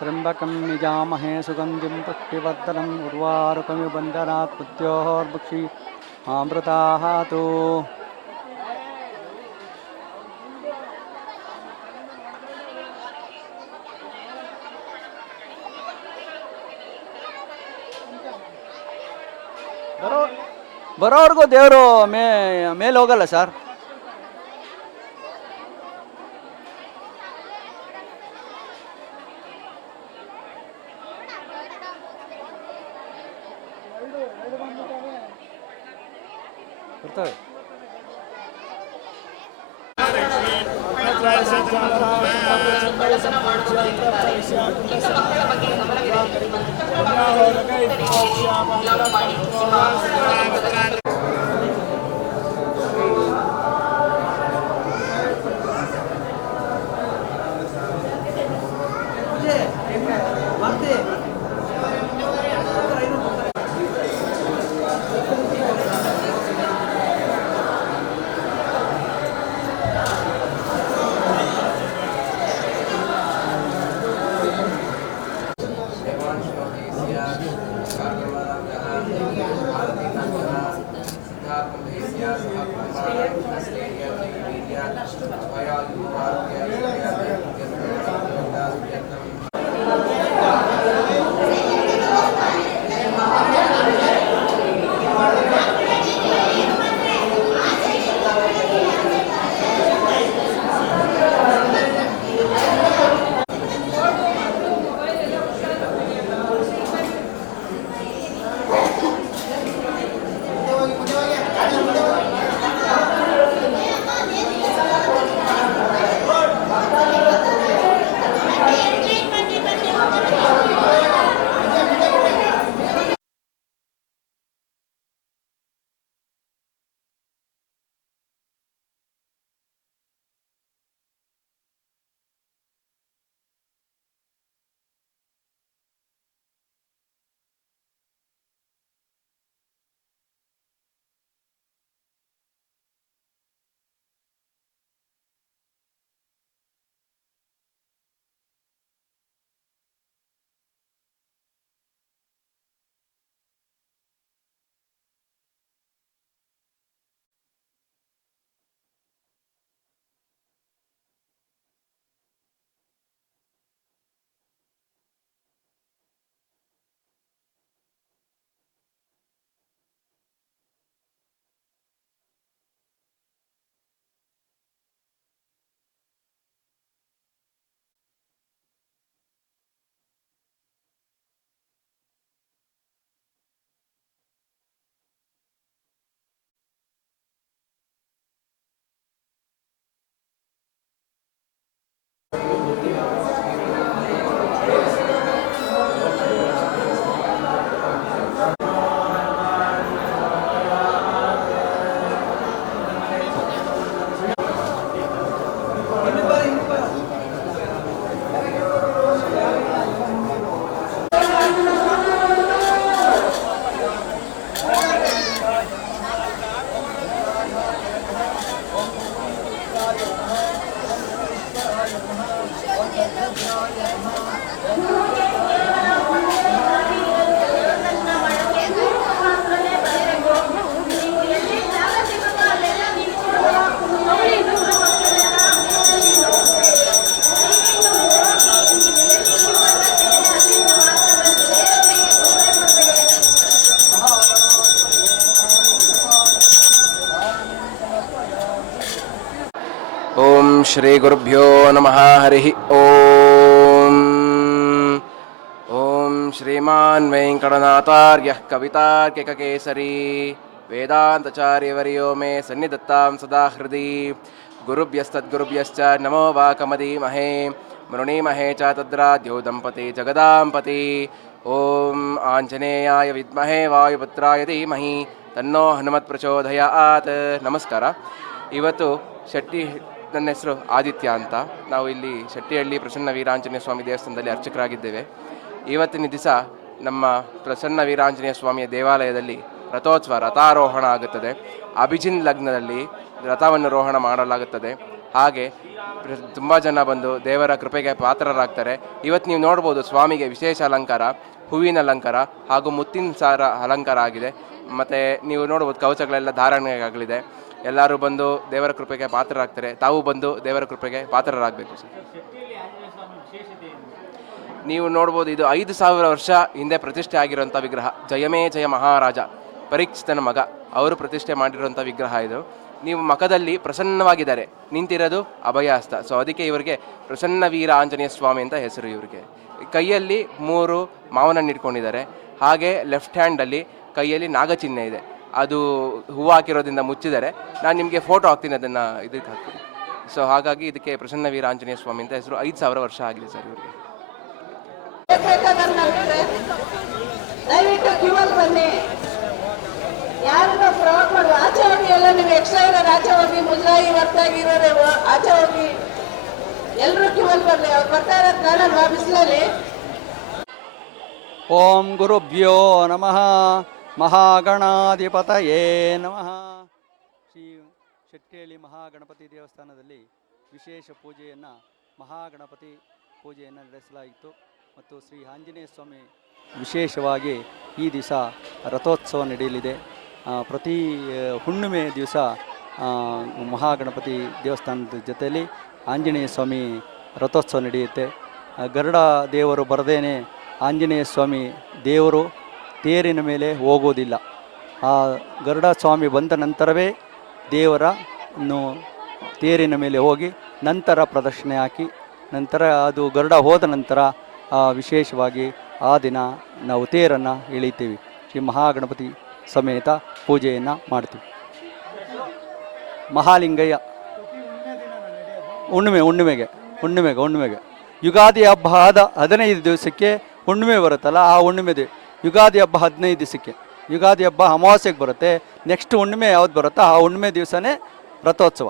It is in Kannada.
त्र्यम्बकं निजामहे सुगन्धिं पुष्टिवर्धनम् उर्वारुकमिव बन्धनात् मृत्योर्मुक्षि अमृताः तु ಬರೋ ಬರೋವರೆಗೂ ದೇವರು ಮೇ ಮೇಲೆ ಹೋಗಲ್ಲ ಸರ್ ಬರ್ತವೆ ಓಂ ಶ್ರೀ ಗುರುಭ್ಯೋ ನಮಃ ಹರಿ ಓಂ ಓಂ ಶ್ರೀಮಾನ್ ವೆಂಕಟನಾಥಾರ್ಯ ಕವಿತಾರ್ಕಿಕಕೇಸರಿ ವೇದಾಂತಚಾರ್ಯವರ್ಯೋ ಮೇ ಸನ್ನಿಧತ್ತಾಂ ಸದಾ ಹೃದಿ ಗುರುಭ್ಯಸ್ತದ್ಗುರುಭ್ಯಶ್ಚ ನಮೋ ವಾಕಮದೀಮಹೇ ಮೃಣೀಮಹೇ ಚ ತದ್ರಾದ್ಯೋ ದಂಪತಿ ಜಗದಾಂಪತಿ ಓಂ ಆಂಜನೇಯಾಯ ವಿದ್ಮಹೇ ವಾಯುಪುತ್ರಾಯ ಧೀಮಹಿ ತನ್ನೋ ಹನುಮತ್ ಪ್ರಚೋದಯಾತ್ ನಮಸ್ಕಾರ ಇವತ್ತು ಶೆಟ್ಟಿ ನನ್ನ ಹೆಸರು ಆದಿತ್ಯ ಅಂತ. ನಾವು ಇಲ್ಲಿ ಶೆಟ್ಟಿಹಳ್ಳಿ ಪ್ರಸನ್ನ ವೀರಾಂಜನೇಯ ಸ್ವಾಮಿ ದೇವಸ್ಥಾನದಲ್ಲಿ ಅರ್ಚಕರಾಗಿದ್ದೇವೆ. ಇವತ್ತಿನ ದಿವಸ ನಮ್ಮ ಪ್ರಸನ್ನ ವೀರಾಂಜನೇಯ ಸ್ವಾಮಿಯ ದೇವಾಲಯದಲ್ಲಿ ರಥೋತ್ಸವ, ರಥಾರೋಹಣ ಆಗುತ್ತದೆ. ಅಭಿಜಿನ್ ಲಗ್ನದಲ್ಲಿ ರಥವನ್ನು ರೋಹಣ ಮಾಡಲಾಗುತ್ತದೆ. ಹಾಗೆ ತುಂಬ ಜನ ಬಂದು ದೇವರ ಕೃಪೆಗೆ ಪಾತ್ರರಾಗ್ತಾರೆ. ಇವತ್ತು ನೀವು ನೋಡ್ಬೋದು ಸ್ವಾಮಿಗೆ ವಿಶೇಷ ಅಲಂಕಾರ, ಹೂವಿನ ಅಲಂಕಾರ ಹಾಗೂ ಮುತ್ತಿನ ಸಾರ ಅಲಂಕಾರ ಆಗಿದೆ. ಮತ್ತು ನೀವು ನೋಡ್ಬೋದು ಕವಚಗಳೆಲ್ಲ ಧಾರಣೆಗಾಗಲಿದೆ ಎಲ್ಲರೂ ಬಂದು ದೇವರ ಕೃಪೆಗೆ ಪಾತ್ರರಾಗ್ತಾರೆ. ತಾವು ಬಂದು ದೇವರ ಕೃಪೆಗೆ ಪಾತ್ರರಾಗಬೇಕು ಸರ್. ನೀವು ನೋಡ್ಬೋದು ಇದು ಐದು ಸಾವಿರ ವರ್ಷ ಹಿಂದೆ ಪ್ರತಿಷ್ಠೆ ಆಗಿರುವಂಥ ವಿಗ್ರಹ. ಜಯಮೇ ಜಯ ಮಹಾರಾಜ ಪರೀಕ್ಷಿತನ ಮಗ. ಅವರು ಪ್ರತಿಷ್ಠೆ ಮಾಡಿರುವಂಥ ವಿಗ್ರಹ ಇದು. ನೀವು ಮಖದಲ್ಲಿ ಪ್ರಸನ್ನವಾಗಿದ್ದಾರೆ. ನಿಂತಿರೋದು ಅಭಯಾಸ್ತ ಸೊ ಅದಕ್ಕೆ ಇವರಿಗೆ ಪ್ರಸನ್ನ ವೀರ ಆಂಜನೇಯ ಸ್ವಾಮಿ ಅಂತ ಹೆಸರು ಇವರಿಗೆ. ಕೈಯಲ್ಲಿ ಮೂರು ಮಾವನನ್ನು ಇಟ್ಕೊಂಡಿದ್ದಾರೆ. ಹಾಗೆ ಲೆಫ್ಟ್ ಹ್ಯಾಂಡಲ್ಲಿ ಕೈಯಲ್ಲಿ ನಾಗಚಿಹ್ನೆ ಇದೆ. ಅದು ಹೂವು ಹಾಕಿರೋದ್ರಿಂದ ಮುಚ್ಚಿದರೆ ನಾನು ನಿಮಗೆ ಫೋಟೋ ಹಾಕ್ತೀನಿ ಅದನ್ನು ಇದಕ್ಕೆ ಹಾಕ್ತೀನಿ. ಸೊ ಹಾಗಾಗಿ ಇದಕ್ಕೆ ಪ್ರಸನ್ನ ವೀರ ಆಂಜನೇಯ ಸ್ವಾಮಿ ಅಂತ ಹೆಸರು. ಐದು ಸಾವಿರ ವರ್ಷ ಆಗಿದೆ ಸರ್ ಇವರಿಗೆ. ದಯವಿಟ್ಟು ಕ್ಯೂವಲ್ಲಿ ಬನ್ನಿ. ಯಾರನ್ನ ಫ್ರಾಡ್ ಮಾಡುವ ಆಚೆ ಹೋಗಿ ಎಲ್ಲ ನೀವು ಎಕ್ಸ್ಟ್ರಾ ಇರೋರು ಆಚೆ ಹೋಗಿ ಮುಜರಾಯಿ ಹೊರತಾಗಿ ಇರೋರು ಆಚೆ ಹೋಗಿ ಎಲ್ಲರೂ ಕ್ಯೂವಲ್ಲಿ ಬರಲಿ ಅವ್ರು ಬರ್ತಾ ಇರೋದು ನಾನಲ್ವಾ ಬಿಸಿಲಲ್ಲಿ. ಓಂ ಗುರುಭ್ಯೋ ನಮಃ. ಮಹಾಗಣಾಧಿಪತಯೇ ನಮಃ. ಶ್ರೀ ಶೆಟ್ಟಿಹಳ್ಳಿ ಮಹಾಗಣಪತಿ ದೇವಸ್ಥಾನದಲ್ಲಿ ವಿಶೇಷ ಪೂಜೆಯನ್ನು, ಮಹಾಗಣಪತಿ ಪೂಜೆಯನ್ನು ನಡೆಸಲಾಯಿತು. ಮತ್ತು ಶ್ರೀ ಆಂಜನೇಯ ಸ್ವಾಮಿ ವಿಶೇಷವಾಗಿ ಈ ದಿವಸ ರಥೋತ್ಸವ ನಡೆಯಲಿದೆ. ಪ್ರತಿ ಹುಣ್ಣಿಮೆ ದಿವಸ ಮಹಾಗಣಪತಿ ದೇವಸ್ಥಾನದ ಜೊತೆಯಲ್ಲಿ ಆಂಜನೇಯ ಸ್ವಾಮಿ ರಥೋತ್ಸವ ನಡೆಯುತ್ತೆ. ಗರುಡ ದೇವರು ಬರದೇನೆ ಆಂಜನೇಯ ಸ್ವಾಮಿ ದೇವರು ತೇರಿನ ಮೇಲೆ ಹೋಗೋದಿಲ್ಲ. ಆ ಗರುಡ ಸ್ವಾಮಿ ಬಂದ ನಂತರವೇ ದೇವರ ತೇರಿನ ಮೇಲೆ ಹೋಗಿ ನಂತರ ಪ್ರದರ್ಶನೆ ಹಾಕಿ, ನಂತರ ಅದು ಗರುಡ ಹೋದ ನಂತರ ವಿಶೇಷವಾಗಿ ಆ ದಿನ ನಾವು ತೇರನ್ನು ಎಳಿತೀವಿ ಶ್ರೀ ಮಹಾಗಣಪತಿ ಸಮೇತ ಪೂಜೆಯನ್ನು ಮಾಡ್ತೀವಿ. ಮಹಾಲಿಂಗಯ್ಯ, ಹುಣ್ಣಿಮೆ, ಹುಣ್ಣಿಮೆಗೆ ಹುಣ್ಣಿಮೆಗೆ ಹುಣ್ಣಿಮೆಗೆ. ಯುಗಾದಿ ಹಬ್ಬ ಆದ ಹದಿನೈದು ದಿವಸಕ್ಕೆ ಹುಣ್ಣಿಮೆ ಬರುತ್ತಲ್ಲ, ಆ ಹುಣ್ಣಿಮೆ ದಿ- ಯುಗಾದಿ ಹಬ್ಬ ಹದಿನೈದು ದಿವಸಕ್ಕೆ. ಯುಗಾದಿ ಹಬ್ಬ ಅಮಾವಾಸ್ಯೆಗೆ ಬರುತ್ತೆ. ನೆಕ್ಸ್ಟ್ ಹುಣ್ಣಿಮೆ ಯಾವ್ದು ಬರುತ್ತೋ ಆ ಹುಣ್ಣಿಮೆ ದಿವಸನೇ ರಥೋತ್ಸವ.